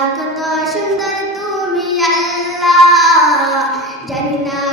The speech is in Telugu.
కత సుందర తుమి అల్లా జన్నా